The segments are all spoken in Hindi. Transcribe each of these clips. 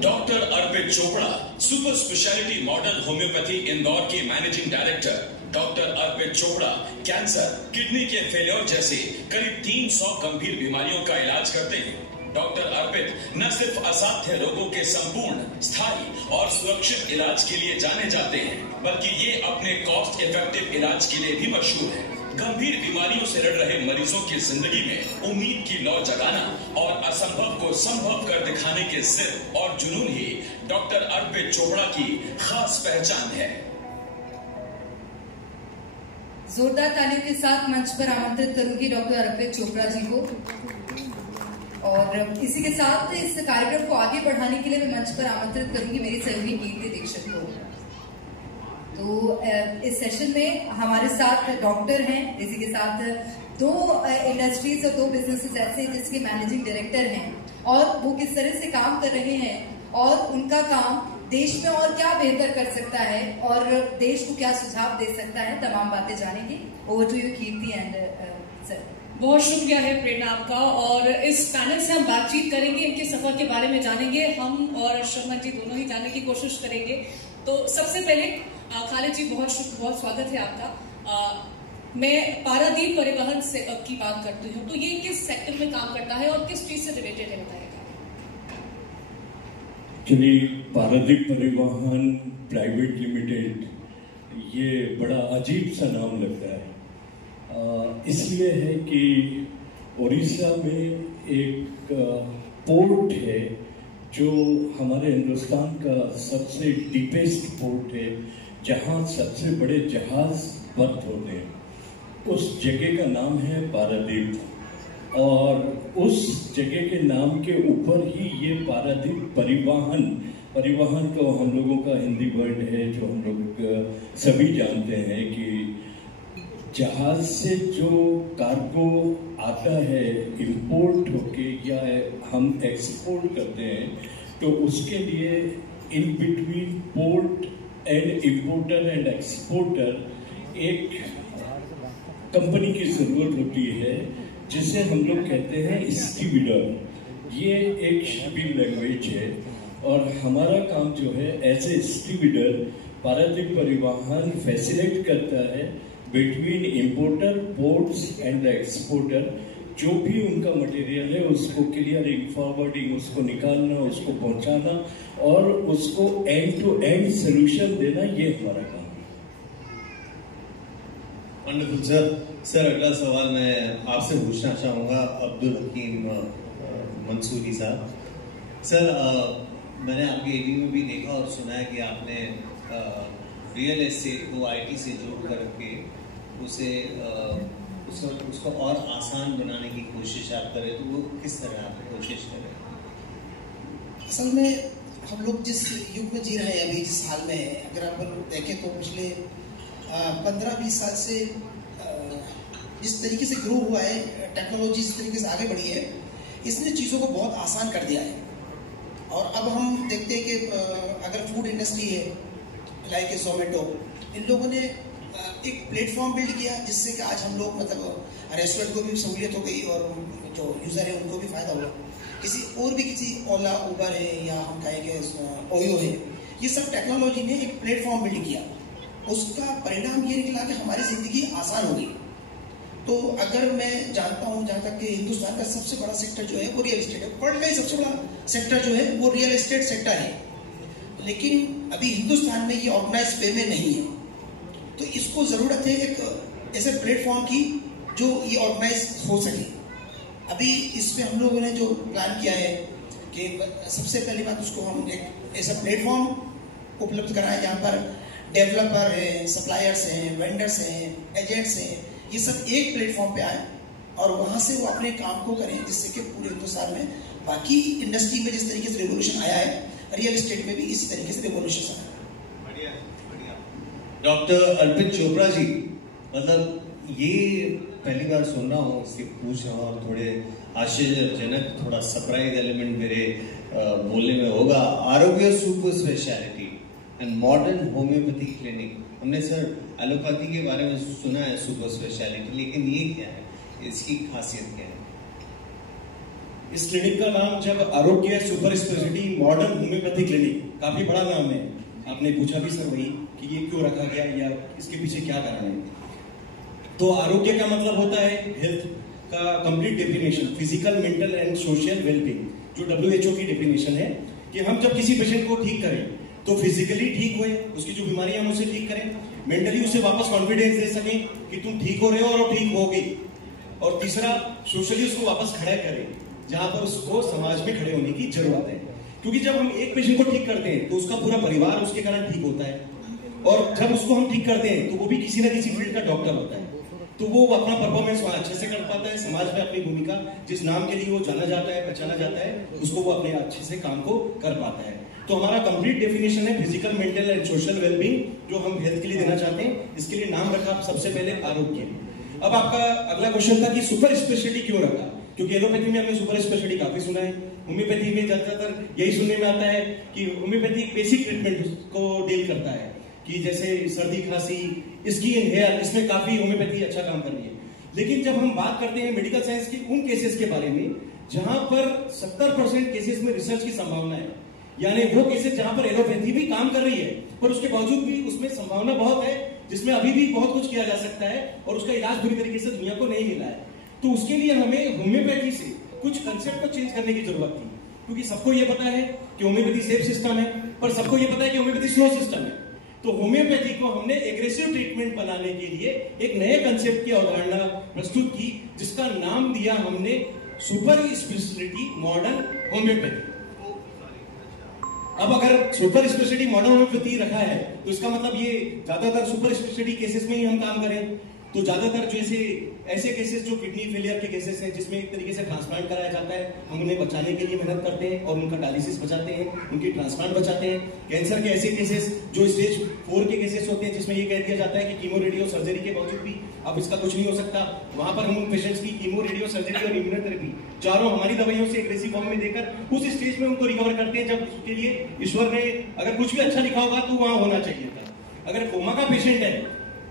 Doctor Arpit Chopra, super speciality modern homoeopathy Indore के managing director. Doctor Arpit Chopra cancer, kidney के फेलियर जैसे करीब 300 गंभीर बीमारियों का इलाज करते हैं। डॉक्टर अर्पित न सिर्फ असाध्य रोगों के संपूर्ण, स्थायी और सुरक्षित इलाज के लिए जाने जाते हैं, बल्कि ये अपने कॉस्ट इफेक्टिव इलाज के लिए भी मशहूर है। गंभीर बीमारियों से लड़ रहे मरीजों की जिंदगी में उम्मीद की लौ जगाना और असंभव को संभव कर दिखाने के जिद और जुनून ही डॉक्टर अर्पित चोपड़ा की खास पहचान है। जोरदार तालियों के साथ मंच पर आमंत्रित करूंगी डॉक्टर अर्पित चोपड़ा जी को, और इसी के साथ इस कार्यक्रम को आगे बढ़ाने के लिए मैं मंच पर आमंत्रित करूंगी मेरी सहयोगी कीर्ति दीक्षित को। तो इस सेशन में हमारे साथ डॉक्टर हैं, इसी के साथ दो इंडस्ट्रीज और दो बिजनेसेस ऐसे हैं जिसके मैनेजिंग डायरेक्टर हैं, और वो किस तरह से काम कर रहे हैं और उनका काम देश में और क्या बेहतर कर सकता है और देश को क्या सुझाव दे सकता है, तमाम बातें जानेंगे। Over to you Kirti and sir. बहुत शुक्रिया है प्रेरणा आपका, और इस पैनल से हम बातचीत करेंगे, इनके सफर के बारे में जानेंगे हम, और शर्मा जी दोनों ही जानने की कोशिश करेंगे। तो सबसे पहले खालिद जी बहुत स्वागत है आपका। मैं पारादीप परिवहन से की बात करती हूँ, तो ये किस सेक्टर में काम करता है और किस चीज से रिलेटेड है, बताइएगा। चलिए, पारादीप परिवहन प्राइवेट लिमिटेड, ये बड़ा अजीब सा नाम लगता है। इसलिए है कि उड़ीसा में एक पोर्ट है जो हमारे हिंदुस्तान का सबसे डीपेस्ट पोर्ट है, जहाँ सबसे बड़े जहाज बर्थ होते हैं। उस जगह का नाम है पारादीप, और उस जगह के नाम के ऊपर ही ये पारादीप परिवहन तो हम लोगों का हिंदी वर्ड है जो हम लोग सभी जानते हैं कि जहाज से जो कार्गो आता है इंपोर्ट होके या हम एक्सपोर्ट करते हैं, तो उसके लिए in between port and importer and exporter एक कंपनी की जरूरत होती है जिसे हम लोग कहते हैं स्टीविडर। ये एक शिपिंग लैंग्वेज है, और हमारा काम जो है एज ए स्टीविडर पारादीप परिवहन फैसिलिटेट करता है between importer, ports and exporter. जो भी उनका मटेरियल है उसको क्लियरिंग, फॉरवर्डिंग, उसको निकालना, उसको पहुंचाना और उसको एंड टू एंड सोल्यूशन देना, ये हमारा काम है। Wonderful sir. सर, अगला सवाल मैं आपसे पूछना चाहूँगा अब्दुल हकीम मंसूरी साहब। सर, मैंने आपके एवी में भी देखा और सुना है कि आपने रियल एस्टेट को IT से जोड़ करके उसको और आसान बनाने की कोशिश आप करें, तो वो किस तरह आप कोशिश करें? असल में हम लोग जिस युग में जी रहे हैं अभी, जिस हाल में है, अगर आप देखें तो पिछले 15-20 साल से जिस तरीके से ग्रो हुआ है, टेक्नोलॉजी जिस तरीके से आगे बढ़ी है, इसने चीज़ों को बहुत आसान कर दिया है। और अब हम देखते हैं कि अगर फूड इंडस्ट्री है लाइक जोमेटो, इन लोगों ने एक प्लेटफॉर्म बिल्ड किया जिससे कि आज हम लोग मतलब रेस्टोरेंट को भी सहूलियत हो गई और जो यूज़र है उनको भी फ़ायदा हुआ। किसी ओला, उबर है या हम कहेंगे ओयो है, ये सब टेक्नोलॉजी ने एक प्लेटफॉर्म बिल्ड किया। उसका परिणाम ये निकला कि हमारी ज़िंदगी आसान हो गई। तो अगर मैं जानता हूँ जहाँ तक कि हिंदुस्तान का सबसे बड़ा सेक्टर जो है वो रियल एस्टेट है, वर्ल्ड का ही सबसे बड़ा सेक्टर जो है वो रियल एस्टेट सेक्टर है, लेकिन अभी हिंदुस्तान में ये ऑर्गेनाइज वे में नहीं है। तो इसको ज़रूरत है एक ऐसे प्लेटफॉर्म की जो ये ऑर्गेनाइज हो सके। अभी इसमें हम लोगों ने जो प्लान किया है कि सबसे पहली बात उसको हम एक ऐसा प्लेटफॉर्म उपलब्ध कराएं जहाँ पर डेवलपर हैं, सप्लायर्स हैं, वेंडर्स हैं, एजेंट्स हैं, ये सब एक प्लेटफॉर्म पे आए और वहाँ से वो अपने काम को करें, जिससे कि पूरे हिंदुस्तान में बाकी इंडस्ट्री में जिस तरीके से रेवोल्यूशन आया है, रियल एस्टेट में भी इसी तरीके से रेवोल्यूशन आया। बढ़िया बढ़िया। डॉक्टर अर्पित चोपड़ा जी, मतलब ये पहली बार सुन रहा हूँ, इसके पूछ रहा हूँ और थोड़े आश्चर्यजनक, थोड़ा सरप्राइज एलिमेंट मेरे बोलने में होगा। आरोग्य super speciality and modern homeopathy clinic, हमने सर एलोपैथी के बारे में सुना है सुपर स्पेशलिटी, लेकिन ये क्या है, इसकी खासियत क्या है? इस क्लिनिक का नाम जब आरोग्य super speciality modern homeopathy clinic, काफी बड़ा नाम है। आपने पूछा भी सर वही कि ये क्यों रखा गया या इसके पीछे क्या कारण है। तो आरोग्य का मतलब होता है हेल्थ का complete definition, physical, mental and social wellbeing, जो WHO की डेफिनेशन है कि हम जब किसी पेशेंट को ठीक करें तो फिजिकली ठीक हुए, उसकी जो बीमारियां हम उसे ठीक करें, मेंटली उसे वापस कॉन्फिडेंस दे सकें कि तुम ठीक हो रहे हो और ठीक होगे, और तीसरा सोशली उसको वापस खड़ा करें जहां पर उसको समाज में खड़े होने की जरूरत है। क्योंकि जब हम एक पेशेंट को ठीक करते हैं तो उसका पूरा परिवार उसके कारण ठीक होता है, और जब उसको हम ठीक करते हैं तो वो भी किसी ना किसी फील्ड का डॉक्टर होता है, तो वो अपना परफॉर्मेंस वहां अच्छे से कर पाता है, समाज में अपनी भूमिका, जिस नाम के लिए वो जाना जाता है, पहचाना जाता है, उसको वो अपने अच्छे से काम को कर पाता है। तो हमारा कंप्लीट डेफिनेशन है physical, mental and social wellbeing, जो हम हेल्थ के लिए देना चाहते हैं। इसके लिए नाम रखा सबसे पहले आरोग्य। अब आपका अगला क्वेश्चन था कि सुपर स्पेशलिटी क्यों रखा, क्योंकि एलोपैथी में हमने सुपर स्पेशलिटी काफी सुना है, होम्योपैथी में ज्यादातर यही सुनने में आता है कि होम्योपैथी बेसिक ट्रीटमेंट को डील करता है, कि जैसे सर्दी, खांसी, स्किन, हेयर, इसमें काफी होम्योपैथी अच्छा काम कर रही है। लेकिन जब हम बात करते हैं मेडिकल साइंस की उन केसेस के बारे में जहां पर 70% केसेस में रिसर्च की संभावना है, यानी वो केसेस जहां पर एलोपैथी भी काम कर रही है पर उसके बावजूद भी उसमें संभावना बहुत है, जिसमें अभी भी बहुत कुछ किया जा सकता है और उसका इलाज पूरी तरीके से दुनिया को नहीं मिला है। तो उसके लिए हमें होम्योपैथी से कुछ कंसेप्ट को चेंज करने की जरूरत थी, क्योंकि सबको यह पता है कि होम्योपैथी सेफ सिस्टम है, पर सबको यह पता है कि होम्योपैथी स्लो सिस्टम है। तो होम्योपैथी को हमने एग्रेसिव ट्रीटमेंट बनाने के लिए एक नए कंसेप्ट की अवधारणा प्रस्तुत की, जिसका नाम दिया हमने सुपर स्पेशलिटी मॉडर्न होम्योपैथी। अब अगर सुपर स्पेशलिटी मॉडर्न होम्योपैथी रखा है तो इसका मतलब ये ज्यादातर सुपर स्पेशलिटी केसेस में ही हम काम करें। तो ज्यादातर जैसे ऐसे केसेस जो किडनी फेलियर के केसेस हैं, जिसमें एक तरीके से ट्रांसप्लांट कराया जाता है, हम उन्हें बचाने के लिए मेहनत करते हैं और उनका डायलिसिस बचाते हैं, उनकी ट्रांसप्लांट बचाते हैं। कैंसर के ऐसे केसेस जो स्टेज 4 के केसेस होते हैं, जिसमें ये कह दिया जाता है कि कीमो, रेडियो, सर्जरी के बावजूद भी अब इसका कुछ नहीं हो सकता, वहां पर हम उन पेशेंट्स की कीमो, रेडियो, सर्जरी और इम्यूनोथेरेपी चारों हमारी दवाइयों से एग्रेसिव फॉर्म में देकर उस स्टेज में उनको रिकवर करते हैं जब उसके लिए ईश्वर ने अगर कुछ भी अच्छा लिखा होगा तो वहां होना चाहिए था। अगर कोमा का पेशेंट है,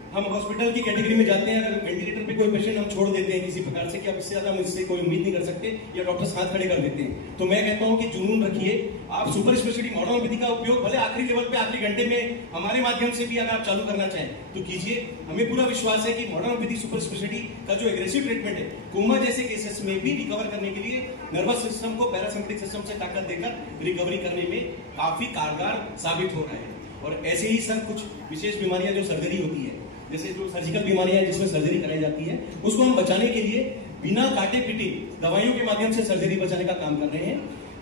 हम हॉस्पिटल की कैटेगरी में जाते हैं, अगर वेंटिलेटर पे कोई पेशेंट हम छोड़ देते हैं किसी प्रकार से कि अब इससे ज्यादा हम इससे कोई उम्मीद नहीं कर सकते, या डॉक्टर्स हाथ खड़े कर देते हैं, तो मैं कहता हूं कि जुनून रखिए, आप सुपर स्पेशलिटी मॉडर्न होम्योपैथी का उपयोग भले आखिरी लेवल पे आखिरी घंटे में हमारे माध्यम से भी अगर आप चालू करना चाहें तो कीजिए। हमें पूरा विश्वास है कि मॉडर्न होम्योपैथी सुपर स्पेशलिटी का जो एग्रेसिव ट्रीटमेंट है, कोमा जैसे केसेस में भी रिकवर करने के लिए नर्वस सिस्टम को पैरासिम्पैथिक सिस्टम से ताकत देकर रिकवरी करने में काफी कारगर साबित हो रहा है। और ऐसे ही सर कुछ विशेष बीमारियां जो सर्जरी होती है, जैसे जो सर्जिकल बीमारियां हैं जिसमें सर्जरी कराई जाती है, उसको हम बचाने के लिए बिना काटे पीटे दवाइयों के माध्यम से सर्जरी बचाने का काम कर रहे हैं।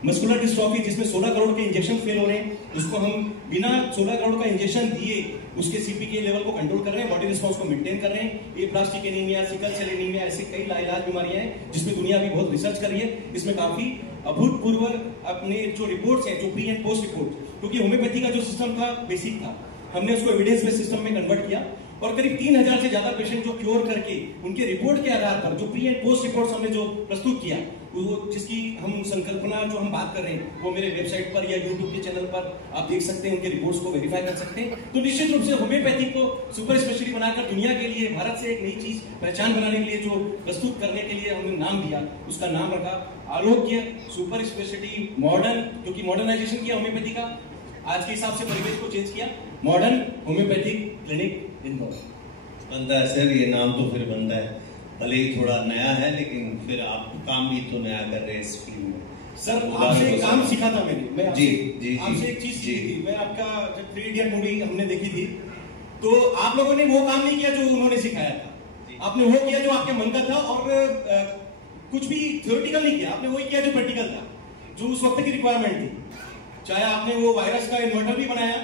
मस्कुलर डिस्ट्रॉफी जिसमें 16 करोड़ के इंजेक्शन फेल हो रहे हैं, उसको हम बिना 16 करोड़ का इंजेक्शन दिए उसके सीपी के लेवल को कंट्रोल कर रहे हैं, बॉडी रिस्पॉन्स को मेंटेन कर रहे हैं। Aplastic anaemia, sickle cell anaemia, ऐसे कई लाइलाज बीमारियां हैं जिसमें दुनिया भी बहुत रिसर्च कर रही है। इसमें काफी अभूतपूर्व अपने जो रिपोर्ट्स हैं, जो प्री एंड पोस्ट रिपोर्ट, क्योंकि होम्योपैथी का जो सिस्टम था बेसिक था, हमने उसको एविडेंस बेस्ड सिस्टम में कन्वर्ट किया और करीब 3000 से ज्यादा पेशेंट जो क्योर करके उनके रिपोर्ट के आधार पर जो प्री एंड पोस्ट रिपोर्ट्स हमने जो प्रस्तुत किया, वो जिसकी हम संकल्पना जो हम बात कर रहे हैं वो मेरे वेबसाइट पर या यूट्यूब के चैनल पर आप देख सकते हैं, उनके रिपोर्ट्स को वेरीफाई कर सकते हैं। तो निश्चित रूप से होम्योपैथी को सुपर स्पेशलिटी बनाकर दुनिया के लिए, भारत से एक नई चीज पहचान बनाने के लिए जो प्रस्तुत करने के लिए हमने नाम दिया, उसका नाम रखा आरोग्य सुपर स्पेशलिटी मॉडर्न, क्योंकि मॉडर्नाइजेशन किया होम्योपैथी का, आज के हिसाब से परिवेश को चेंज किया, मॉडर्न होम्योपैथिक क्लिनिक इंदौर। बनता है सर, ये नाम तो फिर बनता है, भले ही थोड़ा नया है लेकिन फिर आप काम भी तो नया कर रहे हैं इस फील्ड में। सर आपसे एक काम सीखा था मैं जी आपसे एक चीज सीखी थी। मैं आपका जब 3 इडियट मूवी हमने देखी थी तो आप लोगों ने वो काम नहीं किया जो उन्होंने सिखाया था, आपने वो किया जो आपके मन का था और कुछ भी थ्योरेटिकल नहीं किया, आपने वही किया जो प्रैक्टिकल था, जो उस वक्त की रिक्वायरमेंट थी। चाहे आपने वो वायरस का इन्वर्टर भी बनाया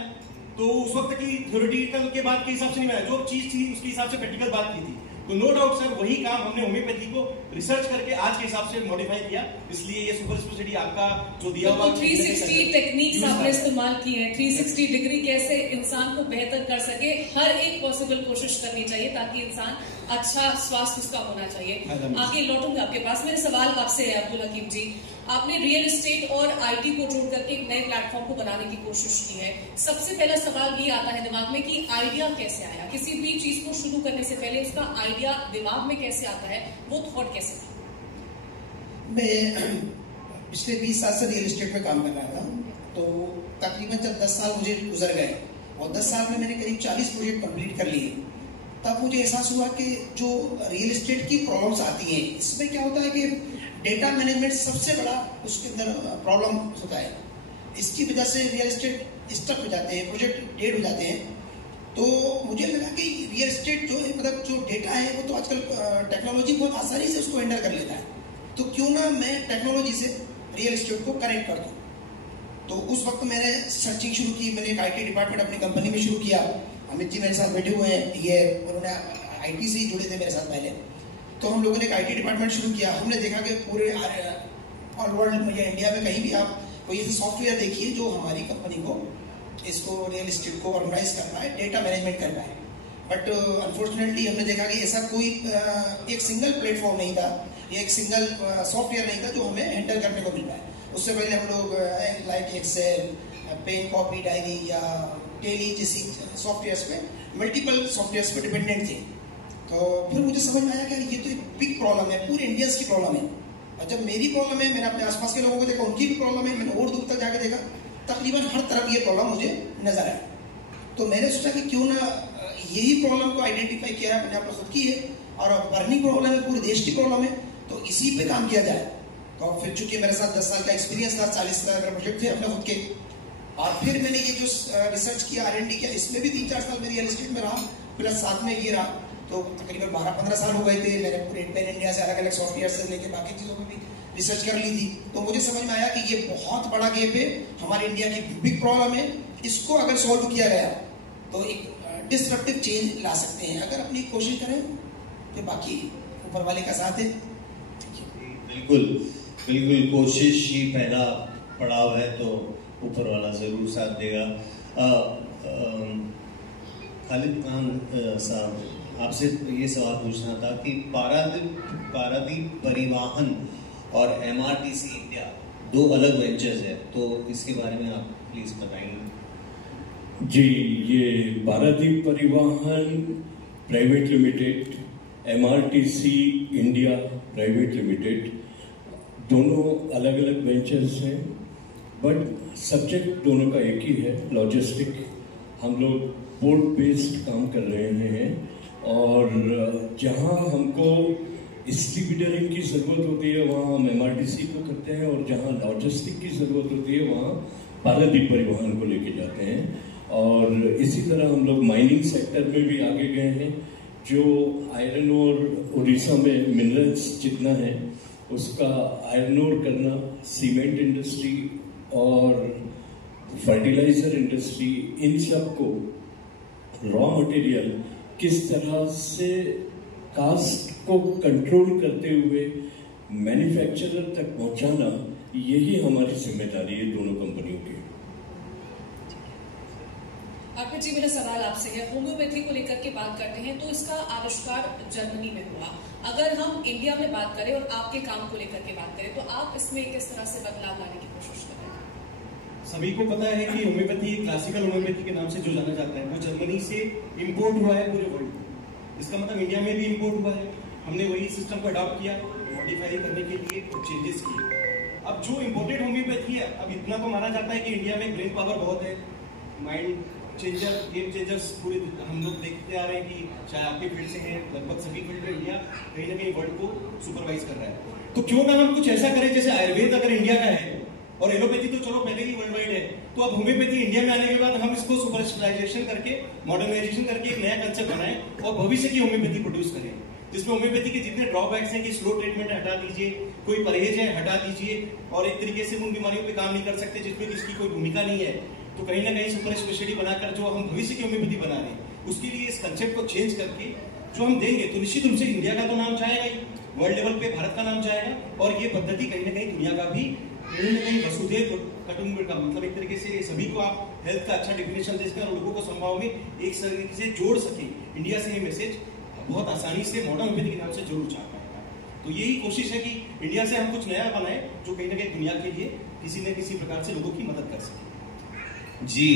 तो उस वक्त की थ्योरेटिकल के बात के हिसाब से नहीं बनाया, जो चीज थी उसके हिसाब से प्रैक्टिकल बात की थी। तो नो डाउट सर वही काम हमने होम्योपैथी को रिसर्च करके आज के हिसाब से मॉडिफाई किया, इसलिए ये सुपर स्पेशलिटी आपका जो दिया हुआ 360 टेक्निक्स आपने इस्तेमाल की है, 360 डिग्री कैसे इंसान को बेहतर कर सके, हर एक पॉसिबल कोशिश करनी चाहिए ताकि इंसान अच्छा स्वास्थ्य उसका होना चाहिए। आगे लौटूंगा आपके पास, मेरे सवाल आपसे है अब्दुल हकीम जी, आपने रियल एस्टेट और आईटी को जोड़ करके एक नए प्लेटफॉर्म को बनाने की कोशिश की है। सबसे पहला सवाल ये आता है दिमाग में कि आइडिया कैसे आया, किसी भी चीज को शुरू करने से पहले उसका आइडिया दिमाग में कैसे आता है, वो थॉट कैसे था? मैं पिछले 20 साल से रियल एस्टेट में काम कर रहा था, तो तकरीबन जब 10 साल मुझे गुजर गए और 10 साल में मैंने करीब 40 प्रोजेक्ट कंप्लीट कर लिए, तब मुझे एहसास हुआ कि जो रियल एस्टेट की प्रॉब्लम्स आती हैं, इसमें क्या होता है कि डेटा मैनेजमेंट सबसे बड़ा उसके अंदर प्रॉब्लम होता है। इसकी वजह से रियल एस्टेट स्टक हो जाते हैं, प्रोजेक्ट डेड हो जाते हैं। तो मुझे लगा कि रियल एस्टेट जो है, मतलब जो डेटा है वो तो आजकल टेक्नोलॉजी बहुत आसानी से उसको हैंडल कर लेता है, तो क्यों ना मैं टेक्नोलॉजी से रियल एस्टेट को कनेक्ट कर दूँ। तो उस वक्त मैंने सर्चिंग शुरू की, मैंने एक IT डिपार्टमेंट अपनी कंपनी में शुरू किया। अमित जी मेरे साथ बैठे हुए हैं, ये उन्होंने IT से ही जुड़े थे मेरे साथ पहले। तो हम लोगों ने एक IT डिपार्टमेंट शुरू किया। हमने देखा कि पूरे ऑल वर्ल्ड में या इंडिया में कहीं भी आप कोई ऐसे सॉफ्टवेयर देखिए जो हमारी कंपनी को, इसको रियल एस्टेट को ऑर्गेनाइज कर पाए, डेटा मैनेजमेंट कर पाए। बट अनफॉर्चुनेटली हमने देखा कि ऐसा कोई एक सिंगल प्लेटफॉर्म नहीं था, या एक सिंगल सॉफ्टवेयर नहीं था जो हमें हैंडल करने को मिल पाए। उससे पहले हम लोग like Excel, pen, copy, diary या टेली जैसी सॉफ्टवेयर्स पे, मल्टीपल सॉफ्टवेयर्स पे डिपेंडेंट थे। तो फिर मुझे समझ में आया कि ये तो एक बिग प्रॉब्लम है, पूरे इंडियंस की प्रॉब्लम है। और जब मेरी प्रॉब्लम है, मैंने अपने आसपास के लोगों को देखा, उनकी भी प्रॉब्लम है, मैंने और दूर तक जाके देखा, तकरीबन हर तरफ ये प्रॉब्लम मुझे नजर आई। तो मैंने सोचा कि क्यों ना यही प्रॉब्लम को आइडेंटिफाई किया है, मैंने अपने खुद की है और बर्निंग प्रॉब्लम है, पूरे देश की प्रॉब्लम है, तो इसी पे काम किया जाए। तो फिर चूंकि मेरे साथ 10 साल का एक्सपीरियंस था, 40 साल का प्रोजेक्ट थे अपने खुद के, और फिर मैंने ये जो रिसर्च किया, R&D किया, इसमें भी 3-4 साल मेरी रियल एस्टेट में रहा, प्लस साथ में ये रहा, तो तकरीबन 12-15 साल हो गए थे। मैंने पूरे पैन इंडिया से अलग अलग सॉफ्टवेयर से लेके बाकी चीज़ों में भी रिसर्च कर ली थी। तो मुझे समझ में आया कि ये बहुत बड़ा गैप है, हमारे इंडिया की बिग प्रॉब्लम है, इसको अगर सॉल्व किया गया तो एक डिस्ट्रक्टिव चेंज ला सकते हैं, अगर अपनी कोशिश करें तो बाकी ऊपर वाले का साथ है। बिल्कुल बिल्कुल, कोशिश ही पहला पड़ाव है, तो ऊपर वाला जरूर साथ देगा। खालिद खान साहब, आपसे ये सवाल पूछना था कि पारादीप परिवहन और MRTC इंडिया 2 अलग वेंचर्स है, तो इसके बारे में आप प्लीज बताएंगे। जी, ये पारादीप परिवहन private limited, MRTC India private limited, दोनों अलग अलग वेंचर्स हैं, बट सब्जेक्ट दोनों का एक ही है, लॉजिस्टिक। हम लोग पोर्ट बेस्ड काम कर रहे हैं, और जहां हमको डिस्ट्रीब्यूटरिंग की ज़रूरत होती है वहाँ हम MRTC को करते हैं, और जहाँ लॉजिस्टिक की ज़रूरत होती है वहाँ पारादीप परिवहन को लेके जाते हैं। और इसी तरह हम लोग माइनिंग सेक्टर में भी आगे गए हैं, जो आयरन और उड़ीसा में मिनरल्स जितना है उसका आयरन ओर करना, सीमेंट इंडस्ट्री और फर्टिलाइजर इंडस्ट्री, इन सब को रॉ मटेरियल किस तरह से कास्ट को कंट्रोल करते हुए मैन्युफैक्चरर तक पहुंचाना, यही हमारी जिम्मेदारी है दोनों कंपनियों की। अर्पित जी, मेरा सवाल आपसे है, होम्योपैथी को लेकर के बात करते हैं तो इसका आविष्कार जर्मनी में हुआ। अगर हम इंडिया में बात करें और आपके काम को लेकर के बात करें तो आप इसमें किस तरह से बदलाव लाने की कोशिश कर रहे हैं? सभी को पता है कि होम्योपैथी, क्लासिकल होम्योपैथी के नाम से जो जाना जाता है, वो जर्मनी से इम्पोर्ट हुआ है पूरे वर्ल्ड में। इसका मतलब इंडिया में भी इम्पोर्ट हुआ है। हमने वही सिस्टम को अडॉप्ट किया, मॉडिफाई करने के लिए कुछ चेंजेस किए। अब जो इम्पोर्टेड होम्योपैथी है, अब इतना तो माना जाता है कि इंडिया में ब्रेन पावर बहुत है, माइंड चेंजर, गेम चेंजर्स पूरे हम लोग देखते आ रहे हैं कि चाहे आपके फील्ड से हैं, लगभग सभी फील्ड में इंडिया कहीं ना कहीं वर्ल्ड को सुपरवाइज कर रहा है। तो क्यों ना हम कुछ ऐसा करें, जैसे आयुर्वेद अगर इंडिया का है और एलोपैथी तो चलो पहले ही वर्ल्ड वाइड है, तो अब होम्योपैथी इंडिया में आने के बाद हम इसको सुपर स्पेशलाइजेशन करके, मॉडर्नाइजेशन करके एक नया कंसेप्ट बनाएं और भविष्य की होम्योपैथी प्रोड्यूस करें, जिसमें होम्योपैथी के जितने ड्रॉबैक्स हैं कि स्लो ट्रीटमेंट हटा दीजिए, कोई परहेज है हटा दीजिए, और एक तरीके से उन बीमारियों पे काम नहीं कर सकते जिसमें किसकी कोई भूमिका नहीं है, तो कहीं ना कहीं सुपर स्पेशलिटी बनाकर जो हम भविष्य की होम्योपैथी बना रहे हैं, उसके लिए इस कंसेप्ट को चेंज करके जो हम देंगे तो निश्चित रूप से इंडिया का तो नाम चाहेगा ही, वर्ल्ड लेवल पे भारत का नाम चाहेगा, और ये पद्धति कहीं ना कहीं दुनिया का भी कहीं ना कहीं वसुधैव कुटुंबकम का मतलब एक तरीके से सभी को आप हेल्थ का अच्छा डेफिनेशन दे सकें और लोगों को संभाव में एक तरीके से जोड़ सके। इंडिया से ये मैसेज बहुत आसानी से मॉडर्न होम्योपैथी के नाम से जरूर जा पाएगा। तो यही कोशिश है कि इंडिया से हम कुछ नया बनाए जो कहीं ना कहीं दुनिया के लिए किसी न किसी प्रकार से लोगों की मदद कर सके। जी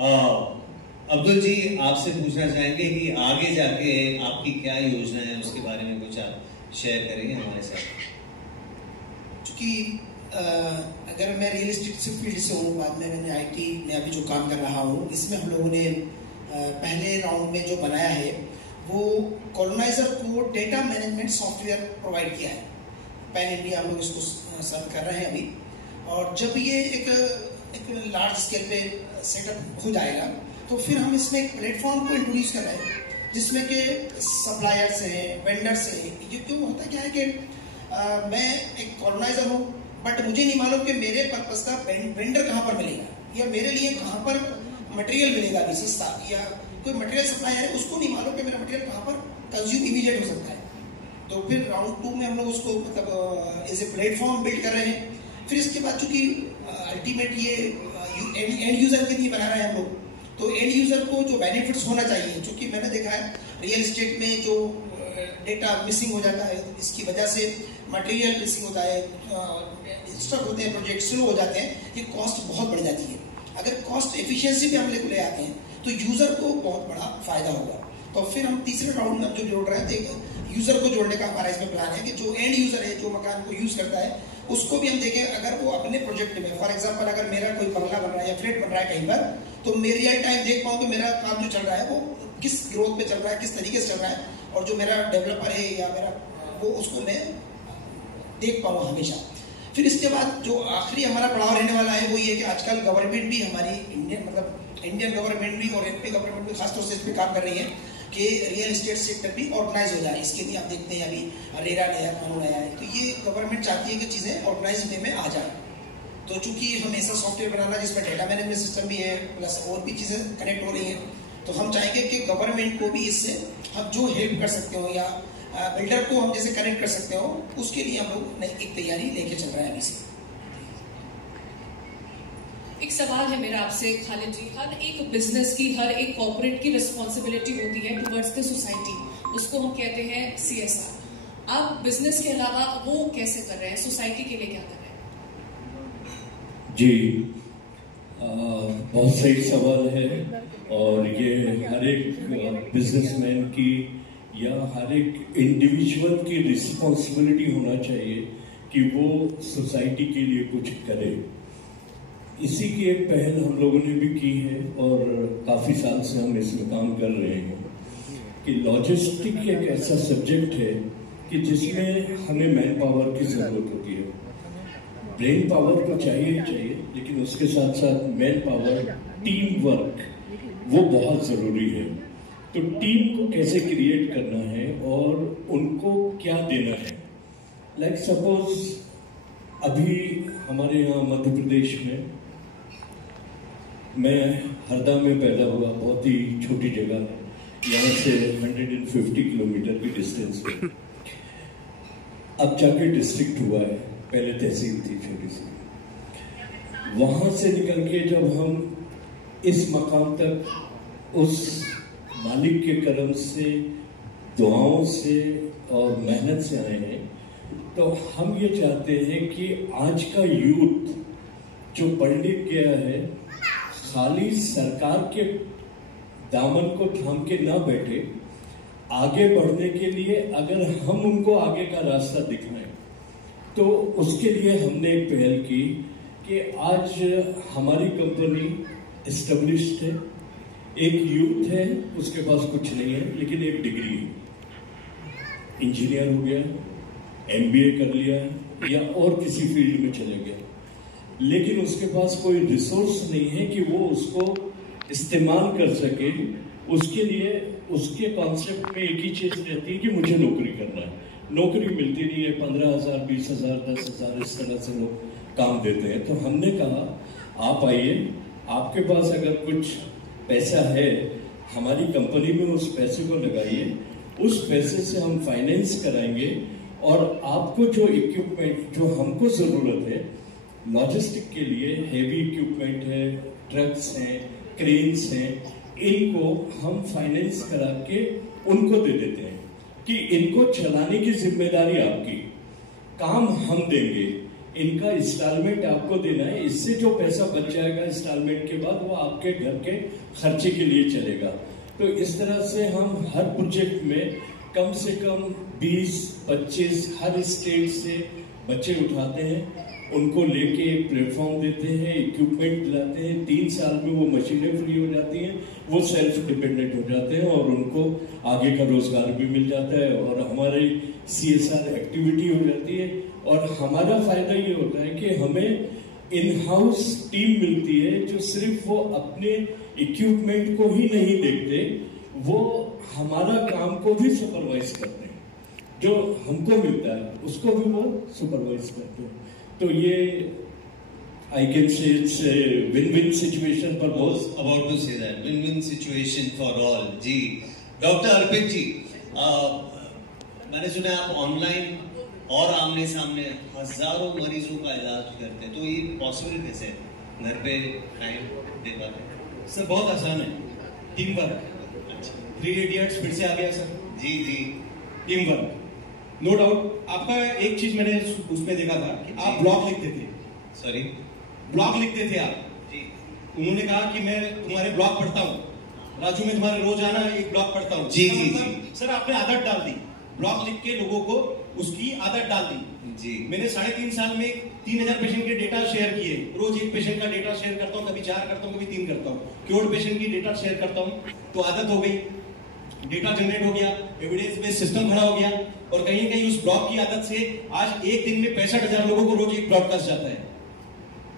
अब्दुल जी, आपसे पूछना चाहेंगे कि आगे जाके आपकी क्या योजना है, उसके बारे में कुछ आप शेयर करेंगे हमारे साथ। चूंकि अगर मैं रियल एस्टेट फील्ड से हूँ, बाद में मैंने IT में अभी जो काम कर रहा हूँ, इसमें हम लोगों ने पहले राउंड में जो बनाया है वो कॉलोनाइजर को डेटा मैनेजमेंट सॉफ्टवेयर प्रोवाइड किया है। पैन इंडिया हम लोग इसको सर्व कर रहे हैं अभी, और जब ये एक लार्ज स्केल पे सेटअप हो जाएगा तो फिर हम इसमें एक प्लेटफॉर्म को इंट्रोड्यूस कर रहे हैं जिसमें कि सप्लायर्स हैं, वेंडर्स हैं। ये क्यों होता क्या है कि मैं एक कॉलोनाइजर हूँ बट मुझे नहीं मालूम कि मेरे पर्पस का वेंडर कहाँ पर मिलेगा या मेरे लिए कहाँ पर मटेरियल मिलेगा अभी सस्ता, या कोई मटेरियल सप्लायर है उसको नहीं मालूम कि मेरा मटेरियल कहाँ पर कंज्यूम इमीडिएट हो सकता है। तो फिर राउंड 2 में हम लोग उसको मतलब एज ए प्लेटफॉर्म बिल्ड कर रहे हैं। फिर इसके बाद चूंकि अल्टीमेट ये एंड यूजर के लिए बना रहे हैं हम लोग, तो एंड यूजर को जो बेनिफिट्स होना चाहिए, क्योंकि मैंने देखा है रियल एस्टेट में जो डेटा मिसिंग हो जाता है, इसकी वजह से मटेरियल मिसिंग होता है, स्टक होते हैं, प्रोजेक्ट स्लो हो जाते हैं, ये कॉस्ट बहुत बढ़ जाती है। अगर कॉस्ट एफिशिएंसी पे हम ले आते हैं तो यूजर को बहुत बड़ा फायदा होगा। तो फिर हम तीसरे राउंड में जो जोड़ रहे हैं, यूजर को जोड़ने का हमारा इसमें प्लान है कि जो एंड यूजर है, जो मकान को यूज करता है, उसको भी हम देखें अगर वो अपने प्रोजेक्ट में, फॉर एग्जांपल अगर मेरा कोई बंगला बन रहा है या फ्लैट बन रहा है कहीं पर, तो मैं रियल टाइम देख पाऊँ कि मेरा काम जो चल रहा है वो किस ग्रोथ पे चल रहा है, किस तरीके से चल रहा है, और जो मेरा डेवलपर है या मेरा वो उसको मैं देख पाऊँ हमेशा। फिर इसके बाद जो आखिरी हमारा पड़ाव रहने वाला है वो ये कि आजकल गवर्नमेंट भी हमारी इंडियन गवर्नमेंट भी और MP गवर्नमेंट भी खासतौर से इस पर काम कर रही है कि रियल एस्टेट सेक्टर भी ऑर्गेनाइज हो जाए। इसके लिए आप देखते हैं अभी रेरा नया कानून आया है, तो ये गवर्नमेंट चाहती है कि चीज़ें ऑर्गेनाइज वे में आ जाए। तो चूंकि हम ऐसा सॉफ्टवेयर बनाना जिसमें डेटा मैनेजमेंट सिस्टम भी है प्लस और भी चीज़ें कनेक्ट हो रही हैं, तो हम चाहेंगे कि गवर्नमेंट को भी इससे हम जो हेल्प कर सकते हो या बिल्डर को हम जैसे कनेक्ट कर सकते हो, उसके लिए हम लोग एक तैयारी लेके चल रहे हैं अभी से। एक सवाल है मेरा आपसे खालिद जी, हर एक बिजनेस की, हर एक कॉर्पोरेट की रिस्पॉन्सिबिलिटी होती है टुवर्ड्स द सोसाइटी, उसको हम कहते हैं CSR। आप बिजनेस के अलावा वो कैसे कर रहे हैं, सोसाइटी के लिए क्या कर रहे हैं? जी बहुत सही सवाल है, और ये हर एक बिजनेसमैन की या हर एक इंडिविजुअल की रिस्पॉन्सिबिलिटी होना चाहिए कि वो सोसाइटी के लिए कुछ करे। इसी की एक पहल हम लोगों ने भी की है और काफ़ी साल से हम इसमें काम कर रहे हैं कि लॉजिस्टिक एक ऐसा सब्जेक्ट है कि जिसमें हमें मैन पावर की ज़रूरत होती है। ब्रेन पावर तो चाहिए ही चाहिए, लेकिन उसके साथ साथ मैन पावर, टीम वर्क, वो बहुत ज़रूरी है। तो टीम को कैसे क्रिएट करना है और उनको क्या देना है। लाइक सपोज अभी हमारे यहाँ मध्य प्रदेश में, मैं हरदा में पैदा हुआ, बहुत ही छोटी जगह है, यहाँ से 150 किलोमीटर की डिस्टेंस पे। अब जाके डिस्ट्रिक्ट हुआ है, पहले तहसील थी छोटी सी। वहाँ से निकल के जब हम इस मकाम तक उस मालिक के करम से, दुआओं से और मेहनत से आए हैं। तो हम ये चाहते हैं कि आज का यूथ जो पढ़ लिख गया है, खाली सरकार के दामन को थाम के ना बैठे, आगे बढ़ने के लिए अगर हम उनको आगे का रास्ता दिखाएं, तो उसके लिए हमने एक पहल की कि आज हमारी कंपनी एस्टेब्लिश्ड है। एक यूथ है, उसके पास कुछ नहीं है लेकिन एक डिग्री है, इंजीनियर हो गया, MBA कर लिया या और किसी फील्ड में चले गया, लेकिन उसके पास कोई रिसोर्स नहीं है कि वो उसको इस्तेमाल कर सके। उसके लिए उसके कॉन्सेप्ट में एक ही चीज रहती है कि मुझे नौकरी करना है। नौकरी मिलती नहीं है, 15,000, 20,000, 10,000 इस तरह से लोग काम देते हैं। तो हमने कहा आप आइए, आपके पास अगर कुछ पैसा है हमारी कंपनी में, उस पैसे को लगाइए, उस पैसे से हम फाइनेंस कराएंगे और आपको जो इक्विपमेंट जो हमको जरूरत है लॉजिस्टिक के लिए, हेवी इक्विपमेंट है, ट्रक्स हैं, क्रेन्स हैं, इनको हम फाइनेंस करा के उनको दे देते हैं कि इनको चलाने की जिम्मेदारी आपकी, काम हम देंगे, इनका इंस्टॉलमेंट आपको देना है। इससे जो पैसा बच जाएगा इंस्टॉलमेंट के बाद वो आपके घर के खर्चे के लिए चलेगा। तो इस तरह से हम हर प्रोजेक्ट में कम से कम 20-25 हर स्टेट से बच्चे उठाते हैं, उनको लेके एक प्लेटफॉर्म देते हैं, इक्विपमेंट दिलाते हैं। 3 साल में वो मशीनें फ्री हो जाती हैं, वो सेल्फ डिपेंडेंट हो जाते हैं और उनको आगे का रोजगार भी मिल जाता है और हमारी CSR एक्टिविटी हो जाती है। और हमारा फायदा ये होता है कि हमें इन हाउस टीम मिलती है जो सिर्फ वो अपने इक्विपमेंट को ही नहीं देखते, वो हमारा काम को भी सुपरवाइज करते हैं, जो हमको मिलता है उसको भी वो सुपरवाइज करते हैं। तो ये I can say it's a win-win situation for both. About to say that win-win situation for all. जी, डॉक्टर अर्पित जी, मैंने सुना आप ऑनलाइन और आमने सामने हजारों मरीजों का इलाज करते हैं, तो ये पॉसिबल कैसे है? घर पे टाइम दे पाते हैं? सर बहुत आसान है, टीम वर्क। अच्छा, 3 इडियट्स फिर से आ गया सर। जी जी, टीम वर्क, नो डाउट। आपका एक चीज मैंने उसमें देखा था कि आप ब्लॉग लिखते थे। सॉरी, ब्लॉग लिखते थे आप जी। उन्होंने कहा कि मैं तुम्हारे ब्लॉग पढ़ता हूँ, राजू मैं तुम्हारे रोजाना एक ब्लॉग पढ़ता हूँ। जी जी जी। सर आपने आदत डाल दी, ब्लॉग लिख के लोगों को उसकी आदत डाल दी जी। मैंने 3.5 साल में 3000 पेशेंट के डेटा शेयर किए। रोज एक पेशेंट का डेटा शेयर करता हूँ, कभी 4 करता हूँ, कभी 3 करता हूँ। क्योर्ड पेशेंट की डेटा शेयर करता हूँ, तो आदत हो गई, डेटा जनरेट हो गया, एविडेंस बेस्ड सिस्टम खड़ा हो गया और कहीं ना कहीं उस ब्लॉग की आदत से आज एक दिन में 65,000 लोगों को रोज एक ब्रॉडकास्ट जाता है।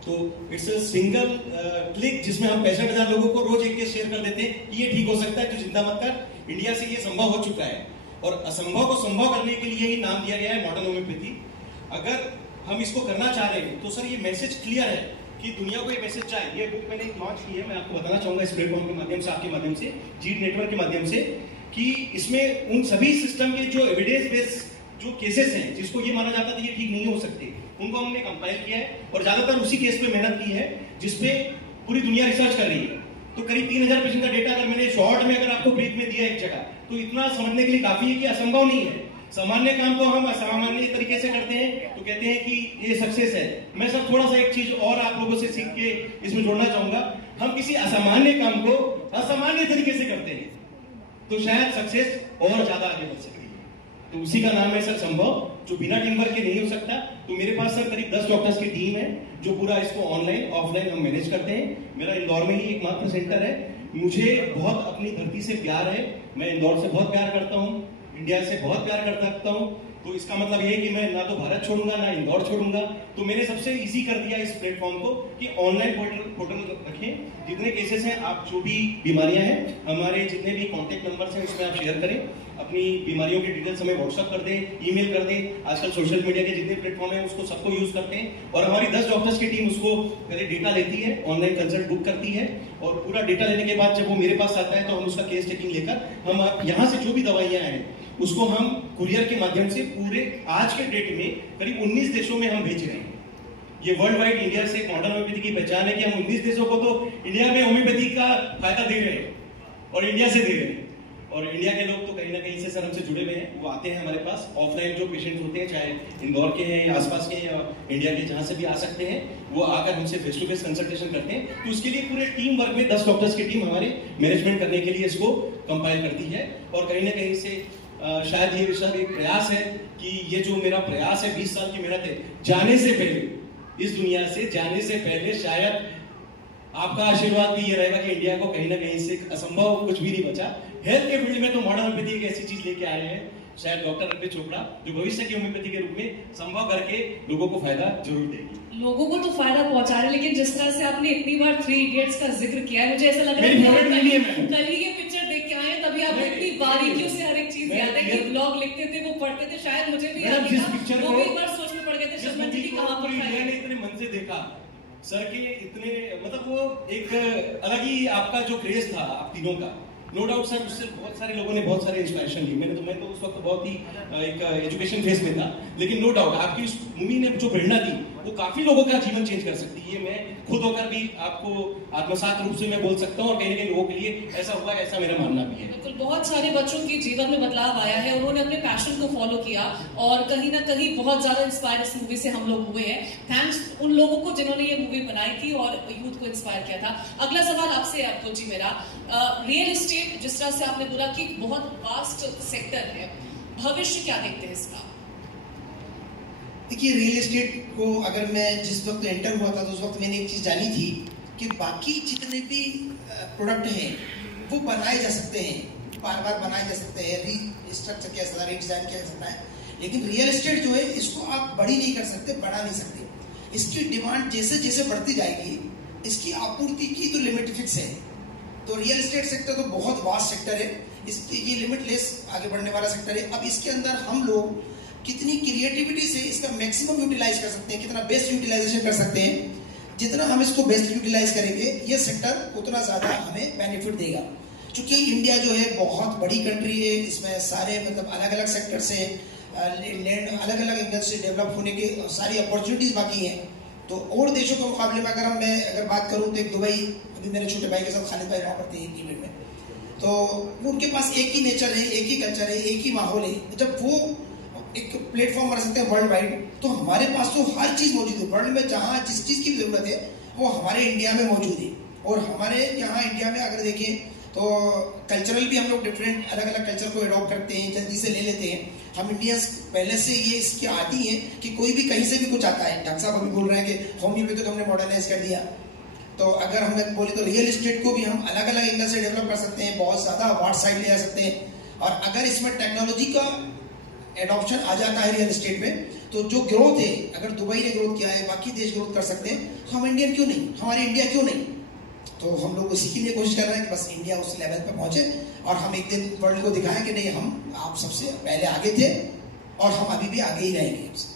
तो इट्स अ सिंगल क्लिक जिसमें हम 65,000 लोगों को रोज एक केस शेयर कर देते हैं। ये ठीक हो सकता है, तो चिंता मत कर, इंडिया से ये संभव हो चुका है और असंभव को संभव करने के लिए ही नाम दिया गया है मॉडर्न होम्योपैथी। अगर हम इसको करना चाह रहे हैं तो सर ये मैसेज क्लियर है कि दुनिया को ये मैसेज चाहिए। ये बुक मैंने लॉन्च की है, मैं आपको बताना चाहूंगा इस प्लेटफॉर्म के माध्यम से, आपके माध्यम से, जीट नेटवर्क के माध्यम से, कि इसमें उन सभी सिस्टम के जो एविडेंस बेस्ड जो केसेस हैं जिसको ये माना जाता था ये ठीक नहीं हो सकते, उनको हमने कंपाइल किया है और ज्यादातर उसी केस पे मेहनत की है जिसपे पूरी दुनिया रिसर्च कर रही है। तो करीब 3000 पेशेंट का डेटा अगर मैंने शॉर्ट में अगर आपको ब्रीफ में दिया एक जगह, तो इतना समझने के लिए काफी है कि असंभव नहीं है। सामान्य काम को हम असामान्य तरीके से करते हैं तो कहते हैं कि ये सक्सेस है। मैं सर थोड़ा सा एक चीज और आप लोगों से सीख के इसमें जोड़ना चाहूंगा, हम किसी असामान्य काम को असामान्य तरीके से करते हैं तो शायद सक्सेस और ज्यादा आगे बढ़ सकती है। तो उसी का नाम है सर संभव, जो बिना टीम वर्क के नहीं हो सकता। तो मेरे पास सर करीब 10 डॉक्टर्स की टीम है जो पूरा इसको ऑनलाइन ऑफलाइन हम मैनेज करते हैं। मेरा इंदौर में ही एकमात्र सेंटर है। मुझे बहुत अपनी धरती से प्यार है, मैं इंदौर से बहुत प्यार करता हूँ, इंडिया से बहुत प्यार करता हूँ। तो इसका मतलब ये है कि मैं ना तो भारत छोड़ूंगा ना इंदौर छोड़ूंगा। तो मैंने सबसे इजी कर दिया इस प्लेटफॉर्म को कि ऑनलाइन पोर्टल रखें, जितने केसेस हैं, आप जो भी बीमारियां हैं, हमारे जितने भी कॉन्टेक्ट नंबर्स हैं उसमें आप शेयर करें, अपनी बीमारियों की डिटेल्स हमें व्हाट्सअप कर दें, ईमेल कर दें। आजकल सोशल मीडिया के जितने प्लेटफॉर्म है उसको सबको यूज करते हैं और हमारी 10 डॉक्टर्स की टीम उसको पहले डेटा लेती है, ऑनलाइन कंसल्ट बुक करती है और पूरा डेटा लेने के बाद जब वो मेरे पास आता है तो हम उसका केस टेकिंग लेकर हम यहाँ से जो भी दवाइयां हैं उसको हम कुरियर के माध्यम से पूरे आज के डेट में करीब 19 देशों में हम भेज रहे हैं। ये वर्ल्ड वाइड इंडिया से मॉडर्न होम्योपैथी की पहचान है कि हम 19 देशों को तो इंडिया में होम्योपैथी का फायदा दे रहे हैं। और इंडिया से दे रहे हैं। और इंडिया के लोग तो कहीं ना कहीं से सर हमसे जुड़े हुए हैं, वो आते हैं हमारे पास। ऑफलाइन जो पेशेंट होते हैं, चाहे इंदौर के हैं या आसपास के या इंडिया के जहां से भी आ सकते हैं, वो आकर हमसे फेस टू फेस कंसल्टेशन करते हैं। तो उसके लिए पूरे टीम वर्क में 10 डॉक्टर्स की टीम हमारे मैनेजमेंट करने के लिए इसको कंपाइल करती है। और कहीं ना कहीं से शायद ये सब एक प्रयास है कि ये जो मेरा प्रयास है, 20 साल की मेहनत है, जाने से पहले, इस दुनिया से जाने से पहले शायद आपका आशीर्वाद भी ये रहेगा कि इंडिया को कहीं ना कहीं से असंभव कुछ भी नहीं बचा। हेल्थ के फील्ड में तो मॉडर्न होम्योपैथी एक ऐसी चीज लेके आए हैं, शायद डॉक्टर अर्पित चोपड़ा, जो भविष्य की होम्योपैथी के रूप में संभव करके लोगों को फायदा जरूर देगी। लोगों को तो फायदा पहुंचा रहे हैं, लेकिन जिस तरह से आपने इतनी बार 3 इडियट्स का जिक्र किया है, मुझे ऐसा लग रहा है कल ही ये पिक्चर देख के आए, तभी आपको इतनी बारीकियों से हर एक चीज याद है कि ब्लॉग लिखते थे, वो पढ़ते थे, शायद मुझे भी याद था, वो भी एक बार सोच में पड़ गए थे शर्मा जी की कहां पर मैंने इतने मन से देखा सर के इतने, मतलब वो एक अलग ही आपका जो क्रेज था आप तीनों का, नो डाउट सर, उससे बहुत सारे लोगों ने बहुत सारे इंस्पिरेशन ली। मैं तो उस वक्त बहुत ही एक एजुकेशन फेज में था, लेकिन नो डाउट आपकी उस मूवी ने जो प्रेरणा दी वो काफी लोगों का जीवन चेंज कर सकती है। मैं खुद होकर भी आपको आत्मसात रूप से मैं बोल सकता हूँ, और कहीं ना कहीं लोगों के लिए ऐसा हुआ, ऐसा मेरा मानना भी है। बिल्कुल, बहुत सारे बच्चों के जीवन में बदलाव आया है, उन्होंने अपने पैशन को फॉलो किया और कहीं ना कहीं बहुत ज्यादा इंस्पायर इस मूवी से हम लोग हुए हैं। थैंक्स उन लोगों को जिन्होंने ये मूवी बनाई थी और यूथ को इंस्पायर किया था। अगला सवाल आपसे है अब्दुल जी मेरा, रियल एस्टेट जिस तरह से आपने बोला कि बहुत वास्ट सेक्टर है, भविष्य क्या देखते हैं इसका? देखिए, रियल एस्टेट को अगर मैं जिस वक्त एंटर हुआ था तो उस वक्त मैंने एक चीज़ जानी थी कि बाकी जितने भी प्रोडक्ट हैं वो बनाए जा सकते हैं, बार बार बनाए जा सकते हैं, रीस्ट्रक्चर किया जा सकता है, रीडिजाइन किया जा सकता है, लेकिन रियल एस्टेट जो है इसको आप बड़ी नहीं कर सकते, बड़ा नहीं सकते। इसकी डिमांड जैसे जैसे बढ़ती जाएगी, इसकी आपूर्ति की तो लिमिट फिक्स है। तो रियल एस्टेट सेक्टर तो बहुत वास्ट सेक्टर है, ये लिमिटलेस आगे बढ़ने वाला सेक्टर है। अब इसके अंदर हम लोग कितनी क्रिएटिविटी से इसका मैक्सिमम यूटिलाइज कर सकते हैं, कितना बेस्ट यूटिलाइजेशन कर सकते हैं, जितना हम इसको बेस्ट यूटिलाइज करेंगे ये सेक्टर उतना ज़्यादा हमें बेनिफिट देगा। क्योंकि इंडिया जो है बहुत बड़ी कंट्री है, इसमें सारे मतलब अलग अलग सेक्टर से लैंड अलग अलग एंगल से डेवलप होने की सारी अपॉर्चुनिटीज बाकी हैं। तो और देशों के मुकाबले में अगर बात करूँ तो एक दुबई, अभी मेरे छोटे भाई के साथ खालिद भाई वहाँ पर थे एक इवेंट में, तो उनके पास एक ही नेचर है, एक ही कल्चर है, एक ही माहौल है। जब वो एक प्लेटफॉर्म बना सकते हैं वर्ल्ड वाइड, तो हमारे पास तो हर चीज मौजूद है वर्ल्ड में, जहाँ जिस चीज की जरूरत है वो हमारे इंडिया में मौजूद है। और हमारे यहाँ इंडिया में अगर देखें तो कल्चरल भी हम लोग डिफरेंट अलग अलग कल्चर को एडॉप्ट करते हैं, जल्दी से ले लेते हैं। हम इंडियंस पहले से ये इसकी आदी है कि कोई भी कहीं से भी कुछ आता है। डॉक्टर साहब अभी बोल रहे हैं कि होम्योपैथी को हमने मॉडर्नाइज कर दिया, तो अगर हम बोले तो रियल एस्टेट को भी हम अलग अलग एंगल से डेवलप कर सकते हैं, बहुत ज्यादा अवार्ड साइड ले जा सकते हैं। और अगर इसमें टेक्नोलॉजी का एडॉप्शन आ जाता है रियल एस्टेट में, तो जो ग्रोथ है, अगर दुबई ने ग्रोथ किया है, बाकी देश ग्रोथ कर सकते हैं, तो हम इंडियन क्यों नहीं, हमारे इंडिया क्यों नहीं? तो हम लोग उसी के लिए कोशिश कर रहे हैं कि बस इंडिया उस लेवल पे पहुंचे और हम एक दिन वर्ल्ड को दिखाएं कि नहीं, हम आप सबसे पहले आगे थे और हम अभी भी आगे ही रहेंगे।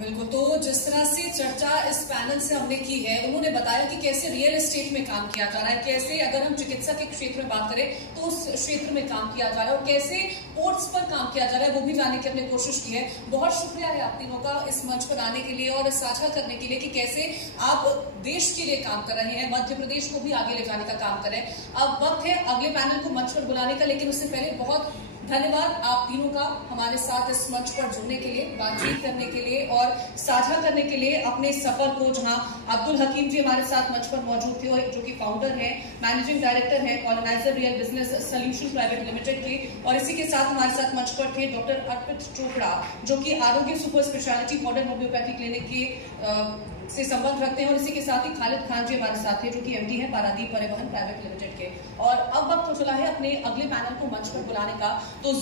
बिल्कुल, तो जिस तरह से चर्चा इस पैनल से हमने की है, उन्होंने बताया कि कैसे रियल एस्टेट में काम किया जा रहा है, कैसे अगर हम चिकित्सा के क्षेत्र में बात करें तो उस क्षेत्र में काम किया जा रहा है, और कैसे पोर्ट्स पर काम किया जा रहा है, वो भी जानने की हमने कोशिश की है। बहुत शुक्रिया है आप तीनों का इस मंच पर आने के लिए और साझा करने के लिए कि कैसे आप देश के लिए काम कर रहे हैं, मध्य प्रदेश को भी आगे ले जाने का काम कर रहे हैं। अब वक्त है अगले पैनल को मंच पर बुलाने का, लेकिन उससे पहले बहुत धन्यवाद आप तीनों का हमारे साथ इस मंच पर जुड़ने के लिए, बातचीत करने के लिए और साझा करने के लिए अपने सफर को। जहां अब्दुल हकीम जी हमारे साथ मंच पर मौजूद थे, और जो कि फाउंडर हैं, मैनेजिंग डायरेक्टर हैं coloniser real business solution private limited के, और इसी के साथ हमारे साथ मंच पर थे डॉक्टर अर्पित चोपड़ा, जो कि आरोग्य super speciality modern homeopathy clinic के से संबंध रखते हैं, और इसी के साथ ही खालिद खान जी हमारे साथ थे, जो कि एमडी है पारादीप परिवहन प्राइवेट लिमिटेड के। और अब वक्त हो चला है अपने अगले पैनल को मंच पर बुलाने का, तो